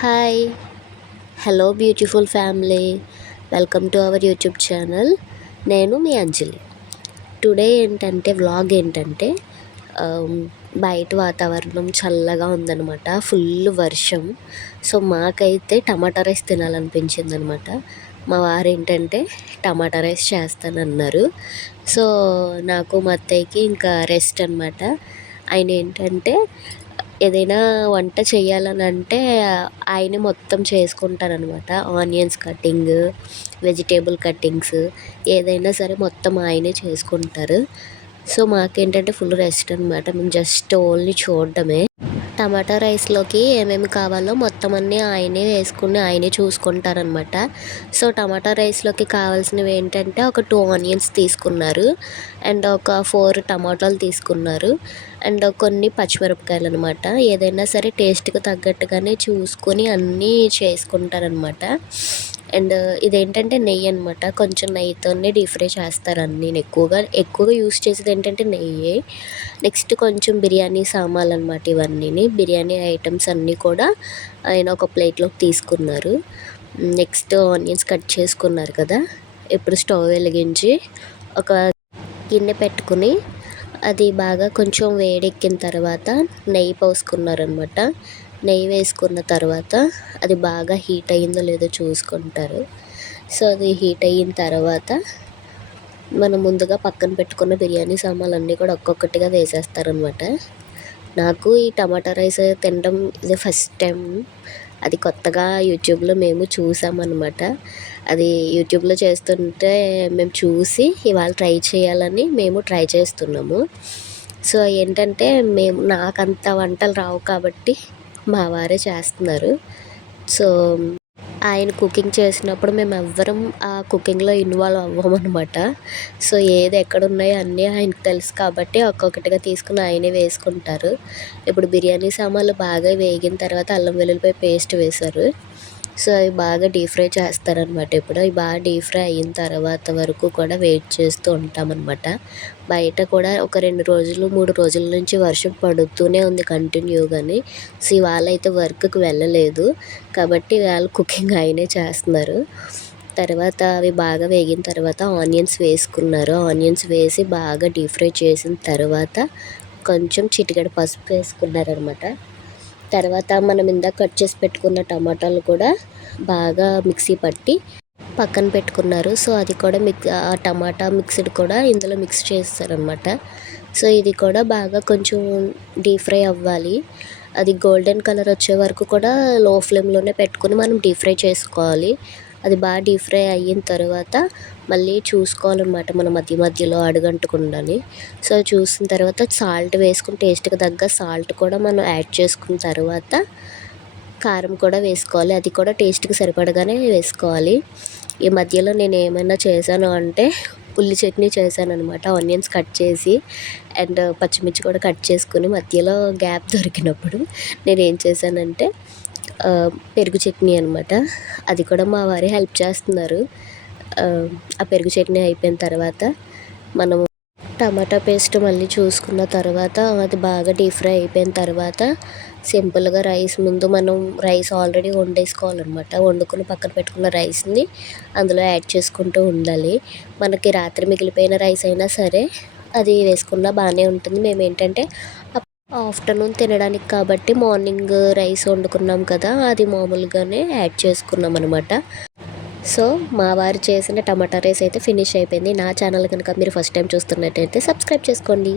Hi hello beautiful family, welcome to our YouTube channel. నేను మీ అంజలి. Today ఏంటంటే vlog ఏంటంటే బయట వాతావరణం చల్లగా ఉందన్నమాట, ఫుల్ వర్షం. సో మాకైతే టమాటా రైస్ తినాలనిపించిందనమాట. మా వారు ఏంటంటే టమాటా రైస్ చేస్తానన్నారు. సో నాకు మా అత్తయ్యకి ఇంకా రెస్ట్ అనమాట. ఆయన ఏంటంటే ఏదైనా వంట చేయాలని అంటే ఆయనే మొత్తం చేసుకుంటారనమాట. ఆనియన్స్ కటింగ్, వెజిటేబుల్ కటింగ్స్ ఏదైనా సరే మొత్తం ఆయనే చేసుకుంటారు. సో మాకేంటంటే ఫుల్ రెస్ట్ అనమాట. మేము జస్ట్ ఓన్లీ చూడడమే. టమాటా రైస్లోకి ఏమేమి కావాలో మొత్తం అన్నీ ఆయనే వేసుకుని ఆయనే చూసుకుంటారనమాట. సో టమాటా రైస్లోకి కావాల్సినవి ఏంటంటే ఒక 2 ఆనియన్స్ తీసుకున్నారు, అండ్ ఒక 4 టమాటాలు తీసుకున్నారు, అండ్ కొన్ని పచ్చిమిరపకాయలు అనమాట. ఏదైనా సరే టేస్ట్కి తగ్గట్టుగానే చూసుకొని అన్నీ చేసుకుంటారనమాట. అండ్ ఇదేంటంటే నెయ్యి అనమాట. కొంచెం నెయ్యితోనే డీప్ ఫ్రై చేస్తారు అన్నీ. ఎక్కువగా యూస్ చేసేది ఏంటంటే నెయ్యి. నెక్స్ట్ కొంచెం బిర్యానీ సామాన్లు అనమాట ఇవన్నీ. బిర్యానీ ఐటమ్స్ అన్నీ కూడా ఆయన ఒక ప్లేట్లోకి తీసుకున్నారు. నెక్స్ట్ ఆనియన్స్ కట్ చేసుకున్నారు కదా. ఇప్పుడు స్టవ్ వెలిగించి ఒక గిన్నె పెట్టుకుని అది బాగా కొంచెం వేడెక్కిన తర్వాత నెయ్యి పోసుకున్నారనమాట. నెయ్యి వేసుకున్న తర్వాత అది బాగా హీట్ అయ్యిందో లేదో చూసుకుంటారు. సో అది హీట్ అయిన తర్వాత మనం ముందుగా పక్కన పెట్టుకున్న బిర్యానీ సామాన్లు అన్నీ కూడా ఒక్కొక్కటిగా వేసేస్తారనమాట. నాకు ఈ టమాటా రైస్ తినడం ఇది ఫస్ట్ టైం. అది కొత్తగా యూట్యూబ్లో మేము చూసామన్నమాట. అది యూట్యూబ్లో చేస్తుంటే మేము చూసి ఇవాళ ట్రై చేయాలని మేము ట్రై చేస్తున్నాము. సో ఏంటంటే నాకంత వంటలు రావు కాబట్టి మా వారే చేస్తున్నారు. సో ఆయన కుకింగ్ చేసినప్పుడు మేము ఎవ్వరం ఆ కుకింగ్లో ఇన్వాల్వ్ అవ్వమన్నమాట. సో ఏది ఎక్కడున్నాయో అన్నీ ఆయనకు తెలుసు కాబట్టి ఒక్కొక్కటిగా తీసుకుని ఆయనే వేసుకుంటారు. ఇప్పుడు బిర్యానీ సామాన్లు బాగా వేగిన తర్వాత అల్లం వెల్లుల్లిపాయ పేస్ట్ వేశారు. సో అవి బాగా డీప్ ఫ్రై చేస్తారనమాట. ఇప్పుడు అవి బాగా డీప్ ఫ్రై అయిన తర్వాత వరకు కూడా వెయిట్ చేస్తూ ఉంటామన్నమాట. బయట కూడా ఒక 2 రోజులు 3 రోజుల నుంచి వర్షం పడుతూనే ఉంది కంటిన్యూగాని. సో ఇవాళ అయితే వర్క్కి వెళ్ళలేదు కాబట్టి ఇవాళ కుకింగ్ ఆయనే చేస్తున్నారు. తర్వాత అవి బాగా వేగిన తర్వాత ఆనియన్స్ వేసుకున్నారు. ఆనియన్స్ వేసి బాగా డీప్ ఫ్రై చేసిన తర్వాత కొంచెం చిటికెడు పసుపు వేసుకున్నారనమాట. తర్వాత మనం ఇందాక కట్ చేసి పెట్టుకున్న టమాటాలు కూడా బాగా మిక్సీ పట్టి పక్కన పెట్టుకున్నారు. సో అది కూడా ఆ టమాటా మిక్స్డ్ కూడా ఇందులో మిక్స్ చేస్తారనమాట. సో ఇది కూడా బాగా కొంచెం డీప్ ఫ్రై అవ్వాలి. అది గోల్డెన్ కలర్ వచ్చే వరకు కూడా లో ఫ్లేమ్లోనే పెట్టుకుని మనం డీప్ ఫ్రై చేసుకోవాలి. అది బాగా డీప్ ఫ్రై అయిన తర్వాత మళ్ళీ చూసుకోవాలన్నమాట మనం మధ్య మధ్యలో అడుగంటకుండాని. సో చూసిన తర్వాత సాల్ట్ వేసుకుని టేస్ట్కి తగ్గ సాల్ట్ కూడా మనం యాడ్ చేసుకున్న తర్వాత కారం కూడా వేసుకోవాలి. అది కూడా టేస్ట్కి సరిపడగానే వేసుకోవాలి. ఈ మధ్యలో నేను ఏమైనా చేశాను అంటే ఉల్లి చట్నీ చేశాననమాట. ఆనియన్స్ కట్ చేసి అండ్ పచ్చిమిర్చి కూడా కట్ చేసుకుని మధ్యలో గ్యాప్ దొరికినప్పుడు నేను ఏం చేశానంటే పెరుగు చట్నీ అనమాట. అది కూడా మా వారే హెల్ప్ చేస్తున్నారు. ఆ పెరుగు చట్నీ అయిపోయిన తర్వాత మనము టమాటా పేస్ట్ మళ్ళీ చూసుకున్న తర్వాత అది బాగా డీప్ ఫ్రై అయిపోయిన తర్వాత సింపుల్గా ముందు మనం రైస్ ఆల్రెడీ వండేసుకోవాలన్నమాట. వండుకుని పక్కన పెట్టుకున్న రైస్ని అందులో యాడ్ చేసుకుంటూ ఉండాలి. మనకి రాత్రి మిగిలిపోయిన రైస్ అయినా సరే అది వేసుకున్నా బాగానే ఉంటుంది. మేము ఏంటంటే ఆఫ్టర్నూన్ తినడానికి కాబట్టి మార్నింగ్ రైస్ వండుకున్నాం కదా, అది మామూలుగానే యాడ్ చేసుకున్నాం అనమాట. సో మా వారు చేసిన టమాటా రైస్ అయితే ఫినిష్ అయిపోయింది. నా ఛానల్ కనుక మీరు ఫస్ట్ టైం చూస్తున్నట్టయితే సబ్స్క్రైబ్ చేసుకోండి.